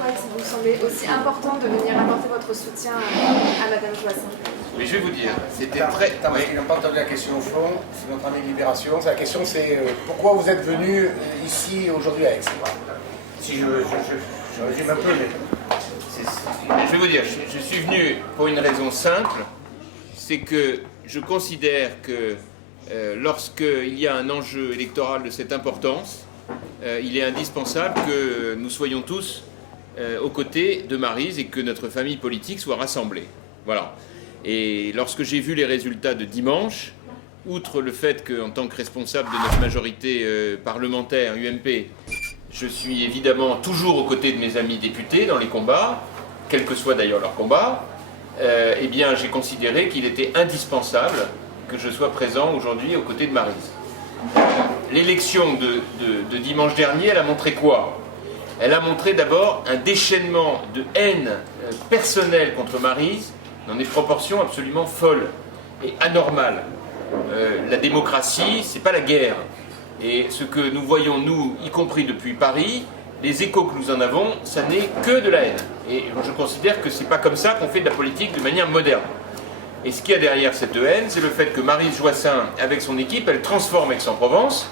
pourquoi il vous semblait aussi important de venir apporter votre soutien à Madame Joissains? Mais je vais vous dire, c'était très... Parce qu'ils n'ont pas entendu la question au fond, c'est notre ami Libération. La question c'est pourquoi vous êtes venu ici aujourd'hui à Aix? Si je résume un peu, mais... Je vais vous dire, je suis venu pour une raison simple, c'est que je considère que lorsqu'il y a un enjeu électoral de cette importance, il est indispensable que nous soyons tous aux côtés de Maryse et que notre famille politique soit rassemblée. Voilà. Et lorsque j'ai vu les résultats de dimanche, outre le fait qu'en tant que responsable de notre majorité parlementaire UMP, je suis évidemment toujours aux côtés de mes amis députés dans les combats, quel que soit d'ailleurs leur combat, eh bien j'ai considéré qu'il était indispensable que je sois présent aujourd'hui aux côtés de Maryse. L'élection de dimanche dernier, elle a montré quoi? Elle a montré d'abord un déchaînement de haine personnelle contre Maryse dans des proportions absolument folles et anormales. La démocratie, c'est pas la guerre. Et ce que nous voyons, nous, y compris depuis Paris, les échos que nous en avons, ça n'est que de la haine. Et je considère que c'est pas comme ça qu'on fait de la politique de manière moderne. Et ce qu'il y a derrière cette haine, c'est le fait que Maryse Joissains, avec son équipe, elle transforme Aix-en-Provence,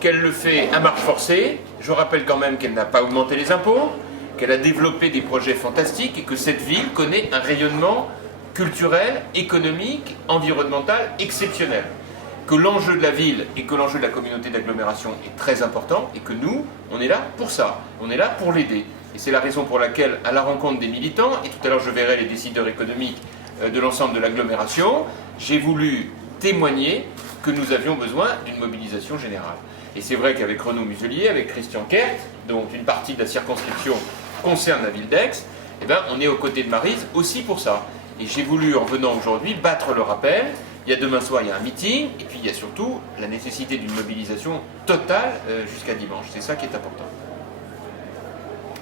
qu'elle le fait à marche forcée. Je rappelle quand même qu'elle n'a pas augmenté les impôts, qu'elle a développé des projets fantastiques et que cette ville connaît un rayonnement culturel, économique, environnemental exceptionnel. Que l'enjeu de la ville et que l'enjeu de la communauté d'agglomération est très important et que nous, on est là pour ça, on est là pour l'aider. Et c'est la raison pour laquelle, à la rencontre des militants, et tout à l'heure je verrai les décideurs économiques de l'ensemble de l'agglomération, j'ai voulu témoigner que nous avions besoin d'une mobilisation générale. Et c'est vrai qu'avec Renaud Muselier, avec Christian Kert, dont une partie de la circonscription concerne la ville d'Aix, eh ben, on est aux côtés de Maryse aussi pour ça. Et j'ai voulu, en venant aujourd'hui, battre le rappel. Il y a demain soir, il y a un meeting, et puis il y a surtout la nécessité d'une mobilisation totale jusqu'à dimanche. C'est ça qui est important.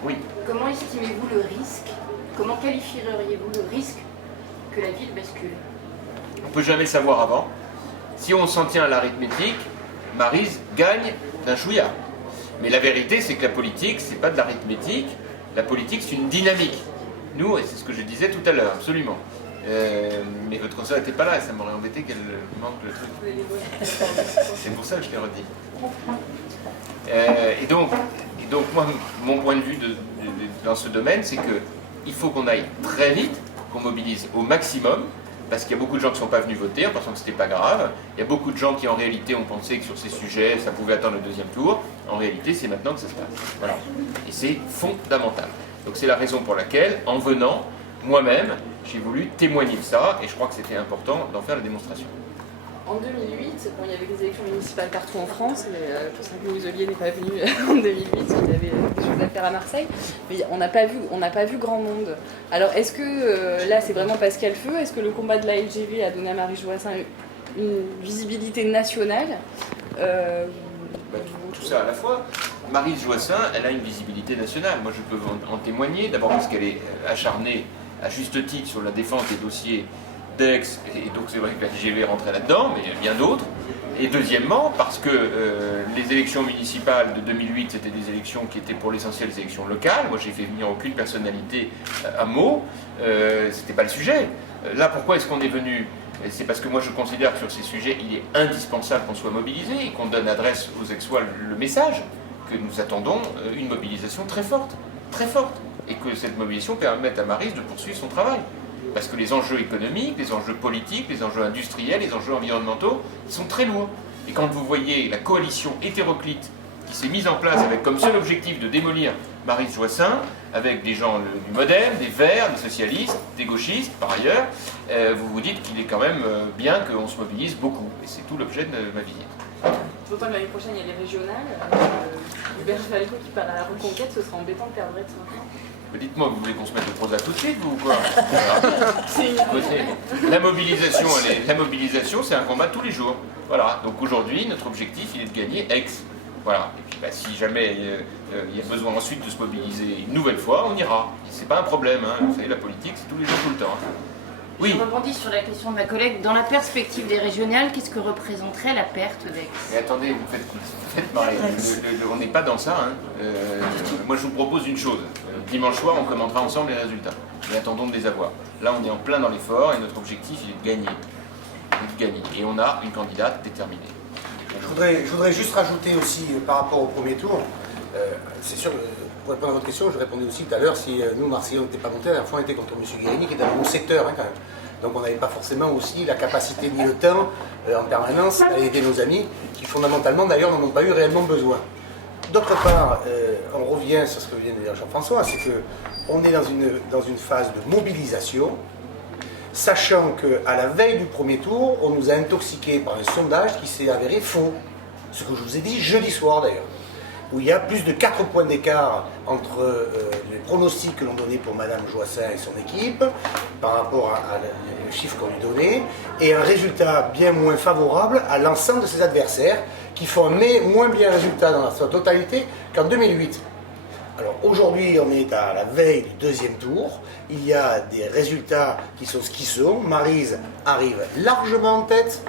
Oui. Comment estimez-vous le risque? Comment qualifieriez-vous le risque que la ville bascule? On ne peut jamais savoir avant. Si on s'en tient à l'arithmétique, Maryse gagne d'un chouïa. Mais la vérité, c'est que la politique, c'est pas de l'arithmétique. La politique, c'est une dynamique. Nous, et c'est ce que je disais tout à l'heure, absolument. Mais votre consœur n'était pas là, et ça m'aurait embêté qu'elle manque le truc. C'est pour ça que je l'ai redit. Et donc, moi, mon point de vue dans ce domaine, c'est qu'il faut qu'on aille très vite, qu'on mobilise au maximum, parce qu'il y a beaucoup de gens qui ne sont pas venus voter en pensant que ce n'était pas grave. Il y a beaucoup de gens qui, en réalité, ont pensé que sur ces sujets, ça pouvait attendre le deuxième tour. En réalité, c'est maintenant que ça se passe. Voilà. Et c'est fondamental. Donc c'est la raison pour laquelle, en venant, moi-même, j'ai voulu témoigner de ça, et je crois que c'était important d'en faire la démonstration. En 2008, bon, il y avait des élections municipales partout en France, mais Constantin Muselier n'est pas venu en 2008, il avait des choses à faire à Marseille, mais on n'a pas vu grand monde. Alors est-ce que là c'est vraiment Pascal Feu? Est-ce que le combat de la LGV a donné à Maryse Joissains une visibilité nationale? Tout ça à la fois. Maryse Joissains, elle a une visibilité nationale. Moi je peux en témoigner, d'abord parce qu'elle est acharnée à juste titre sur la défense des dossiers d'Aix, et donc c'est vrai que la LGV rentrait là-dedans, mais il y a bien d'autres. Et deuxièmement, parce que les élections municipales de 2008, c'était des élections qui étaient pour l'essentiel des élections locales. Moi, j'ai fait venir aucune personnalité à Meaux. C'était pas le sujet. Là, pourquoi est-ce qu'on est venu? C'est parce que moi, je considère que sur ces sujets, il est indispensable qu'on soit mobilisé et qu'on donne adresse aux Aixois le message que nous attendons une mobilisation très forte, et que cette mobilisation permette à Maryse de poursuivre son travail. Parce que les enjeux économiques, les enjeux politiques, les enjeux industriels, les enjeux environnementaux, ils sont très lourds. Et quand vous voyez la coalition hétéroclite qui s'est mise en place avec comme seul objectif de démolir Maryse Joissains, avec des gens du Modem, des Verts, des socialistes, des gauchistes par ailleurs, vous vous dites qu'il est quand même bien qu'on se mobilise beaucoup. Et c'est tout l'objet de ma visite. D'autant que l'année prochaine il y a les régionales. Hubert Falco qui parle à la reconquête, ce sera embêtant de perdre Aix maintenant. Dites-moi, vous voulez qu'on se mette de prosa tout de suite, vous, ou quoi? La mobilisation, c'est un combat tous les jours. Voilà. Donc aujourd'hui, notre objectif, il est de gagner Aix. Voilà. Et puis, si jamais il y a besoin ensuite de se mobiliser une nouvelle fois, on ira. C'est pas un problème. Hein. Vous savez, la politique, c'est tous les jours, tout le temps. Hein. Oui. Je rebondis sur la question de ma collègue. Dans la perspective des régionales, qu'est-ce que représenterait la perte d'Aix? Mais attendez, vous faites pareil. On n'est pas dans ça. Hein. Moi, je vous propose une chose. Dimanche soir, on commentera ensemble les résultats. Et attendons de les avoir. Là, on est en plein dans l'effort et notre objectif, il est de gagner. Et on a une candidate déterminée. Je voudrais juste rajouter aussi par rapport au premier tour. C'est sûr, pour répondre à votre question, je répondais aussi tout à l'heure, si nous, Marseillais, on n'était pas montés, la dernière fois on était contre M. Guérini, qui est dans le secteur hein, quand même. Donc on n'avait pas forcément aussi la capacité ni le temps en permanence à aider nos amis, qui fondamentalement d'ailleurs n'en ont pas eu réellement besoin. D'autre part, on revient sur ce que vient de dire Jean-François, c'est qu'on est dans une phase de mobilisation, sachant qu'à la veille du premier tour, on nous a intoxiqués par un sondage qui s'est avéré faux. Ce que je vous ai dit jeudi soir d'ailleurs, où il y a plus de 4 points d'écart entre les pronostics que l'on donnait pour Madame Joissains et son équipe, par rapport à le chiffre qu'on lui donnait, et un résultat bien moins favorable à l'ensemble de ses adversaires, qui font un moins bien résultat dans sa totalité qu'en 2008. Alors aujourd'hui, on est à la veille du deuxième tour. Il y a des résultats qui sont ce qu'ils sont. Maryse arrive largement en tête.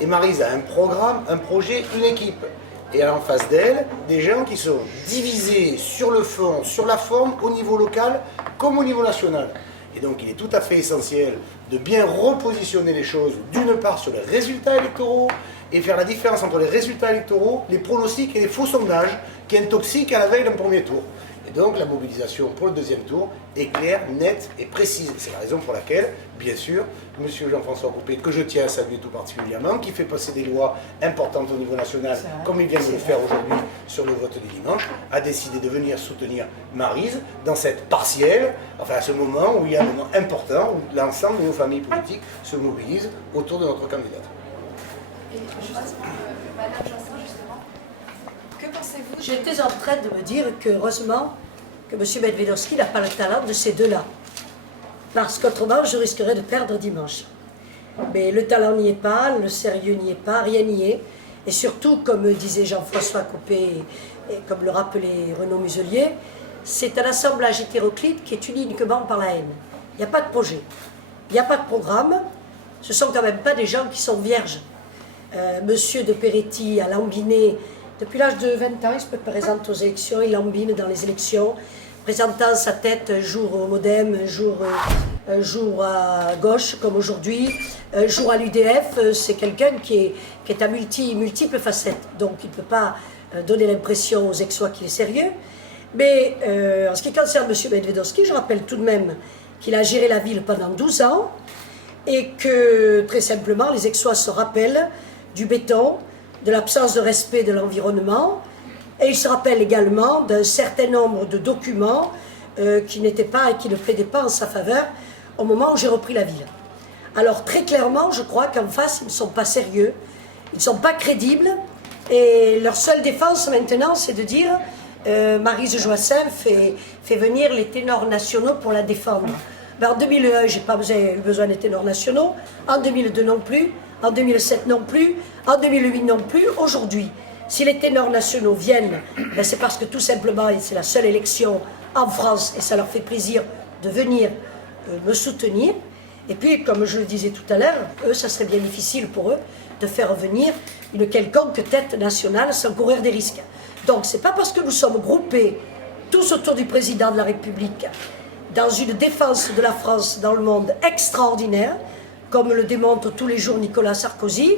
Et Maryse a un programme, un projet, une équipe. Et elle a en face d'elle des gens qui sont divisés sur le fond, sur la forme, au niveau local comme au niveau national. Et donc il est tout à fait essentiel de bien repositionner les choses, d'une part sur les résultats électoraux, et faire la différence entre les résultats électoraux, les pronostics et les faux sondages qui intoxiquent à la veille d'un premier tour. Et donc la mobilisation pour le deuxième tour est claire, nette et précise. C'est la raison pour laquelle, bien sûr, M. Jean-François Copé, que je tiens à saluer tout particulièrement, qui fait passer des lois importantes au niveau national, comme il vient de le faire aujourd'hui sur le vote du dimanche, a décidé de venir soutenir Maryse dans cette partielle, enfin à ce moment où il y a un moment important, où l'ensemble de nos familles politiques se mobilisent autour de notre candidate. Et justement, Madame Joissains, justement, que pensez-vous? J'étais en train de me dire que heureusement que M. Medvedovski n'a pas le talent de ces deux-là. Parce qu'autrement, je risquerais de perdre dimanche. Mais le talent n'y est pas, le sérieux n'y est pas, rien n'y est. Et surtout, comme disait Jean-François Copé et comme le rappelait Renaud Muselier, c'est un assemblage hétéroclite qui est uni uniquement par la haine. Il n'y a pas de projet, il n'y a pas de programme, ce ne sont quand même pas des gens qui sont vierges. Monsieur de Peretti a lambiné, depuis l'âge de 20 ans, il se présente aux élections, il lambine dans les élections, présentant sa tête un jour au Modem, un jour à gauche, comme aujourd'hui, un jour à l'UDF. C'est quelqu'un qui est à multiples facettes, donc il ne peut pas donner l'impression aux Aixois qu'il est sérieux. Mais en ce qui concerne M. Medvedovski, je rappelle tout de même qu'il a géré la ville pendant 12 ans et que, très simplement, les Aixois se rappellent du béton, de l'absence de respect de l'environnement, et il se rappelle également d'un certain nombre de documents qui n'étaient pas et qui ne plaidaient pas en sa faveur au moment où j'ai repris la ville. Alors très clairement, je crois qu'en face, ils ne sont pas sérieux, ils ne sont pas crédibles, et leur seule défense maintenant, c'est de dire Maryse Joissains fait venir les ténors nationaux pour la défendre. Ben, en 2001, je n'ai pas eu besoin des ténors nationaux, en 2002 non plus, en 2007 non plus, en 2008 non plus, aujourd'hui. Si les ténors nationaux viennent, ben c'est parce que tout simplement, c'est la seule élection en France et ça leur fait plaisir de venir me soutenir. Et puis, comme je le disais tout à l'heure, eux, ça serait bien difficile pour eux de faire venir une quelconque tête nationale sans courir des risques. Donc, c'est pas parce que nous sommes groupés tous autour du président de la République dans une défense de la France dans le monde extraordinaire, comme le démontre tous les jours Nicolas Sarkozy,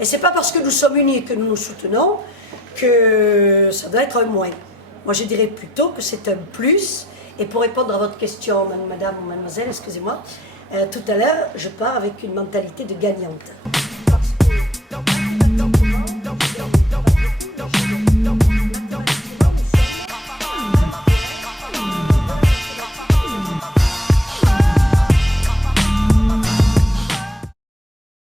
et c'est pas parce que nous sommes unis que nous nous soutenons que ça doit être un moins. Moi, je dirais plutôt que c'est un plus. Et pour répondre à votre question, madame ou mademoiselle, excusez-moi, tout à l'heure, je pars avec une mentalité de gagnante.